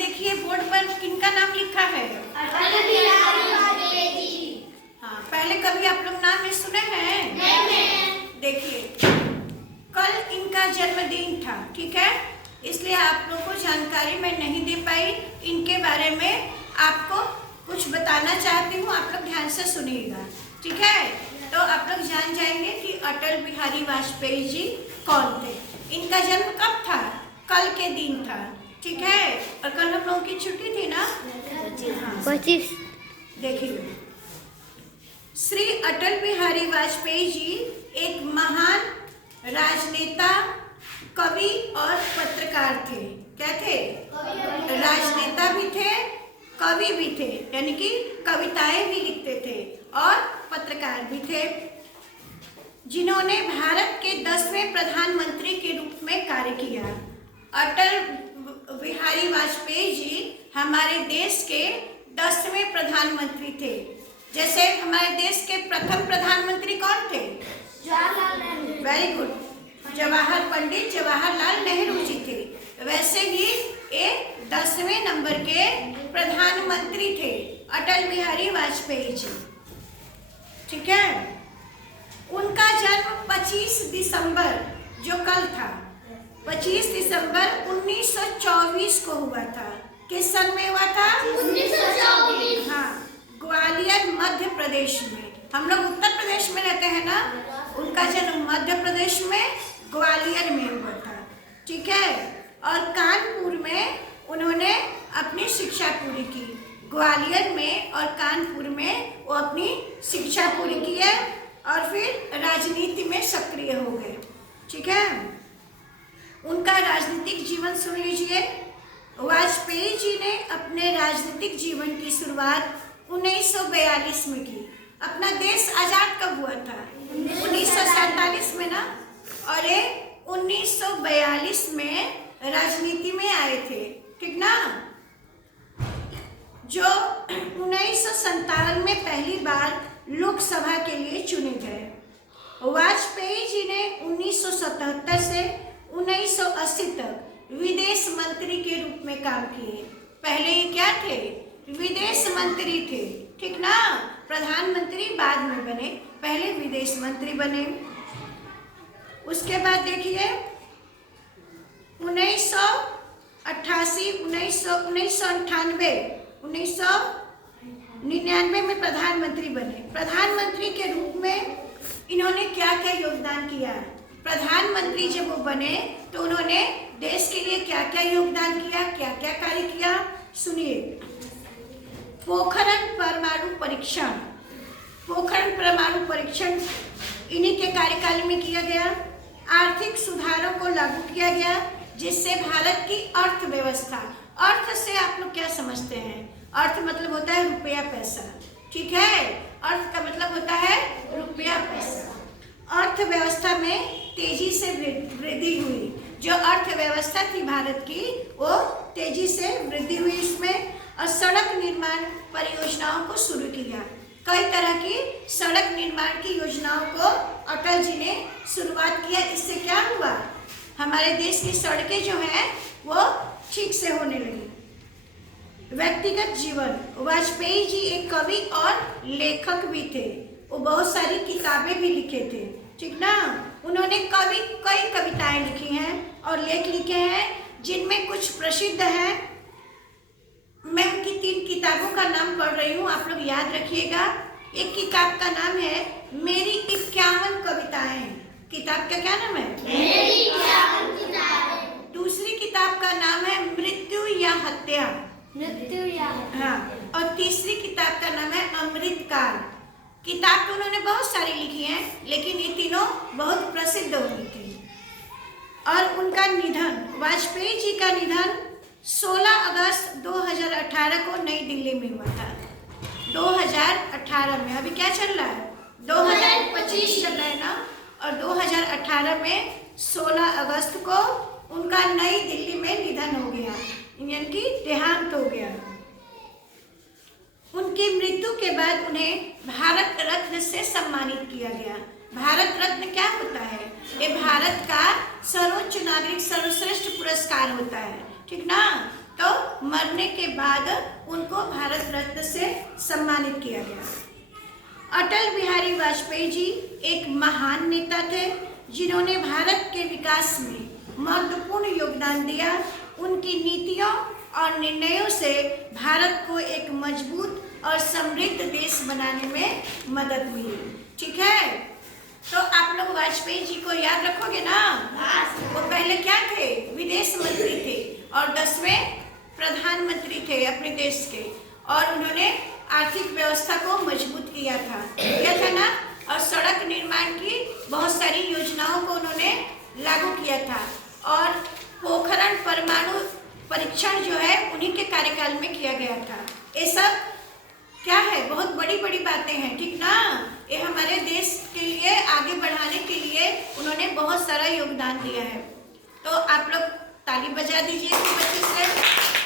देखिए बोर्ड पर किनका नाम लिखा है? अटल बिहारी वाजपेयी। हाँ, पहले कभी आप लोग नाम नहीं सुने हैं? नहीं। देखिए, कल इनका जन्मदिन था, ठीक है, इसलिए आप लोग को जानकारी मैं नहीं दे पाई। इनके बारे में आपको कुछ बताना चाहती हूँ, आप लोग ध्यान से सुनिएगा, ठीक है। तो आप लोग जान जाएंगे कि अटल बिहारी वाजपेयी जी कौन थे। इनका जन्म कब था? कल के दिन था, ठीक है। और कल हम लोगों की छुट्टी थी ना? 25। देखिए, श्री अटल बिहारी वाजपेयी जी एक महान राजनेता, कवि और पत्रकार थे। क्या थे? राजनेता भी थे, कवि भी थे, यानी कि कविताएं भी लिखते थे और पत्रकार भी थे, जिन्होंने भारत के 10वें प्रधानमंत्री के रूप में कार्य किया। अटल बिहारी वाजपेयी जी हमारे देश के 10वें प्रधानमंत्री थे। जैसे हमारे देश के प्रथम प्रधानमंत्री कौन थे? जवाहरलाल नेहरू। वेरी गुड, पंडित जवाहरलाल नेहरू जी थे। वैसे ही ये 10वें नंबर के प्रधानमंत्री थे अटल बिहारी वाजपेयी जी, ठीक है। उनका जन्म 25 दिसंबर जो कल था, 25 दिसंबर 1924 को हुआ था। किस सन में हुआ था? 1924। हाँ, ग्वालियर मध्य प्रदेश में। हम लोग उत्तर प्रदेश में रहते हैं ना, उनका जन्म मध्य प्रदेश में ग्वालियर में हुआ था, ठीक है। और कानपुर में उन्होंने अपनी शिक्षा पूरी की। ग्वालियर में और कानपुर में वो अपनी शिक्षा पूरी की है और फिर राजनीति में सक्रिय हो गए, ठीक है। उनका राजनीतिक जीवन सुन लीजिए। वाजपेयी जी ने अपने राजनीतिक जीवन की शुरुआत 1942 में की। अपना देश आजाद कब हुआ था? 1947 में ना, और ये 1942 में राजनीति में आए थे, ठीक ना। जो 1957 में पहली बार लोकसभा के लिए चुने गए। वाजपेयी जी ने 1977 से 1980 तक विदेश मंत्री के रूप में काम किए। पहले ये क्या थे? विदेश मंत्री थे, ठीक ना। प्रधानमंत्री बाद में बने, पहले विदेश मंत्री बने। उसके बाद देखिए 1998, 1998, 1999 में प्रधानमंत्री बने। प्रधानमंत्री के रूप में इन्होंने क्या क्या योगदान किया? प्रधानमंत्री जब वो बने तो उन्होंने देश के लिए क्या क्या योगदान किया, क्या क्या कार्य किया, सुनिए। पोखरण परमाणु परीक्षण इन्हीं के कार्यकाल में किया गया। आर्थिक सुधारों को लागू किया गया, जिससे भारत की अर्थव्यवस्था, अर्थ से आप लोग क्या समझते हैं? अर्थ मतलब होता है रुपया पैसा, ठीक है। अर्थ का मतलब होता है रुपया पैसा। अर्थव्यवस्था में तेजी से वृद्धि हुई। जो अर्थव्यवस्था थी भारत की, वो तेजी से वृद्धि हुई इसमें। और सड़क निर्माण परियोजनाओं को शुरू किया। कई तरह की सड़क निर्माण की योजनाओं को अटल जी ने शुरुआत किया। इससे क्या हुआ? हमारे देश की सड़कें जो हैं वो ठीक से होने लगी। व्यक्तिगत जीवन, वाजपेयी जी एक कवि और लेखक भी थे। वो बहुत सारी किताबें भी लिखे थे, ठीक ना। उन्होंने कई कविताएं लिखी हैं और लेख लिखे हैं, जिनमें कुछ प्रसिद्ध हैं। मैं उनकी 3 किताबों का नाम पढ़ रही हूँ, आप लोग याद रखिएगा। एक किताब का नाम है मेरी 51 कविताएं। किताब का क्या नाम है? मेरी 51 किताबें। दूसरी किताब का नाम है मृत्यु या हत्या। हाँ, और तीसरी किताब का नाम है अमृतकाल। किताब तो उन्होंने बहुत सारी लिखी हैं, लेकिन ये तीनों बहुत प्रसिद्ध हुई थी। और उनका निधन, वाजपेयी जी का निधन 16 अगस्त 2018 को नई दिल्ली में हुआ था। 2018 में, अभी क्या चल रहा है? 2025 चल रहा है ना। और 2018 में 16 अगस्त को उनका नई दिल्ली में निधन हो गया, यानी कि देहांत हो गया। उनकी मृत्यु के बाद उन्हें भारत रत्न से सम्मानित किया गया। भारत रत्न क्या होता है? ये भारत का सर्वोच्च नागरिक सर्वश्रेष्ठ पुरस्कार होता है, ठीक ना। तो मरने के बाद उनको भारत रत्न से सम्मानित किया गया। अटल बिहारी वाजपेयी जी एक महान नेता थे जिन्होंने भारत के विकास में महत्वपूर्ण योगदान दिया। उनकी नीतियों और निर्णयों से भारत को एक मजबूत और समृद्ध देश बनाने में मदद मिली। ठीक है, तो आप लोग वाजपेयी जी को याद रखोगे ना? वो पहले क्या थे? विदेश मंत्री थे और 10वें प्रधानमंत्री थे अपने देश के, और उन्होंने आर्थिक व्यवस्था को मजबूत किया था ना, और सड़क निर्माण की बहुत सारी योजनाओं को उन्होंने लागू किया था, और पोखरण परमाणु परीक्षण जो है उन्हीं के कार्यकाल में किया गया था। ये सब क्या है? बहुत बड़ी बड़ी बातें हैं, ठीक ना? ये हमारे देश के लिए आगे बढ़ाने के लिए उन्होंने बहुत सारा योगदान दिया है। तो आप लोग ताली बजा दीजिए बच्चे से।